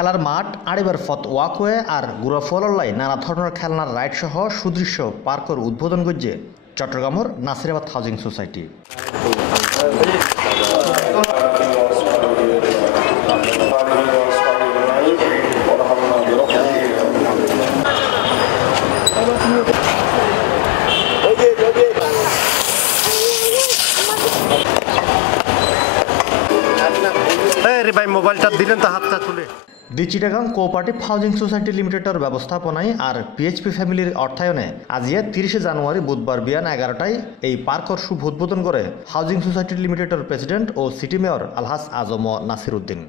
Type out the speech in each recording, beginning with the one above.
খেলার মাঠ, আড়িবার ফত ওয়াকওয়ে আর গুড়াফলল্লাই নানা ধরনের খেলনার রাইড সহ সুদৃশ্য পার্কর উদ্বোধন করছে চট্টগ্রামের নাসিরাবাদ হাউজিং সোসাইটি। মোবাইলটা দিলেন তো হাতটা তুলে। দি চিটাগাং কোঅপারেটিভ হাউজিং সোসাইটি লিমিটেডের ব্যবস্থাপনায় আর পিএইচপি ফ্যামিলির অর্থায়নে আজিয়া 30 জানুয়ারি বুধবার বিয়ান 11টায় এই পার্কর শুভ উদ্বোধন করে হাউজিং সোসাইটি লিমিটেডের প্রেসিডেন্ট ও সিটি মেয়র আলহাজ আজম নাসির উদ্দিন।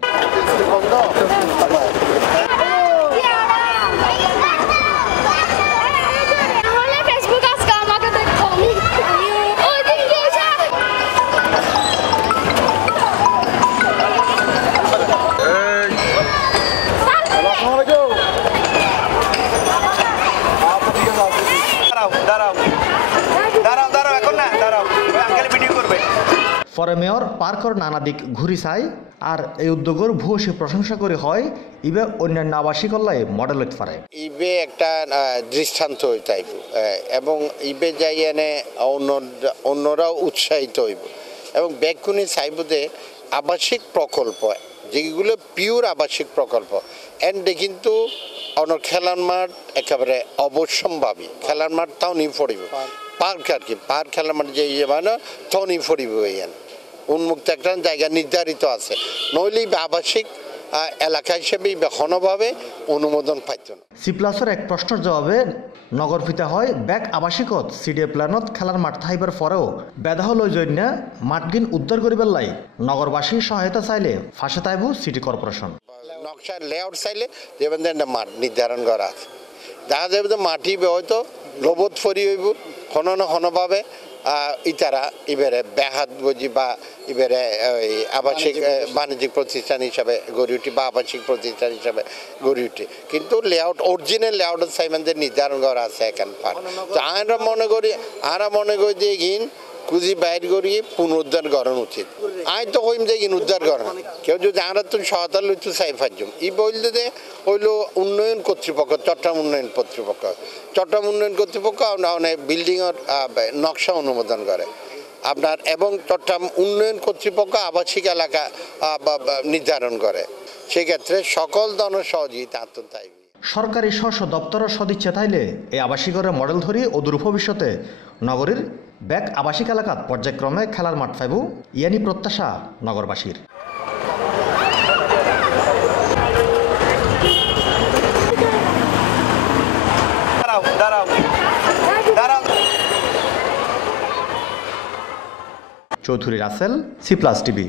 পরে মেয়র পার্কর নানা দিক ঘুরি চাই আর এই উদ্যোগের ভূয়সী প্রশংসা করে হয় ইবে অন্যান্য আবাসিক মডেল হইতে পারে। ইবে একটা দৃষ্টান্ত হইতাইব এবং ইবে যাই এনে অন্যরাও উৎসাহিত হইব এবং ব্যাকুনি চাইব যে আবাসিক প্রকল্প যেগুলো পিওর আবাসিক প্রকল্প এন্ডে কিন্তু অন্য খেলার মাঠ একেবারে অবশ্যম্ভাবী খেলার মাঠ তাও নিয়ে পড়িব পার্ক আর কি পার্ক খেলার মাঠ যে মানে তাও নিয়ে পড়িব এন উন্মুক্ত একটা জায়গা নির্ধারিত আছে নইলেই আবাসিক এলাকা হিসেবে ঘনভাবে অনুমোদন পাইত না। সিপ্লাসের এক প্রশ্নের জবাবে নগর ফিতা হয় ব্যাক আবাসিকত সিডিএ প্ল্যানত খেলার মাঠ থাইবার পরেও বেদাহ লই জন্য মাঠগিন উদ্ধার করিবার লাই নগরবাসী সহায়তা চাইলে ফাঁসে তাইব সিটি কর্পোরেশন নকশা লেআউট চাইলে যেমন মাঠ নির্ধারণ করা আছে দেখা যাবে যে মাটি হয়তো লোবোধ ফরি হইব ঘনভাবে ইতারা এবারে ব্যাহাত বুঝি বা এবারে ওই আবাসিক বাণিজ্যিক প্রতিষ্ঠান হিসাবে গড়ে উঠি বা আবাসিক প্রতিষ্ঠান হিসাবে গড়ে উঠি কিন্তু লেআউট অরিজিনাল লেআউট সাইমানদের নির্ধারণ করা আছে এখন পার তো আমরা মনে করি যে গিন কুজি বাইর করি পুনরুদ্ধার করানো উচিত আই তো হইম যে গিন উদ্ধার করা কেউ যদি আমরা তো সহায়তা লইতে চাই ফার্জম ই বললে যে হইল উন্নয়ন কর্তৃপক্ষ চট্টগ্রাম উন্নয়ন কর্তৃপক্ষ অনেক বিল্ডিংয়ের নকশা অনুমোদন করে আপনার এবং চট্টগ্রাম উন্নয়ন কর্তৃপক্ষ আবাসিক এলাকা নির্ধারণ করে সেক্ষেত্রে সকল ধরনের সহযোগিতা আত্মদায়ী সরকারি স্ব দপ্তরের সদিচ্ছা থাইলে এই আবাসিকরের মডেল ধরি অদূর ভবিষ্যতে নগরীর ব্যাক আবাসিক এলাকাত পর্যায়ক্রমে খেলার মাঠ পাইব ইয়ানি প্রত্যাশা নগরবাসীর। Chowdhury Rasel, C plus TV.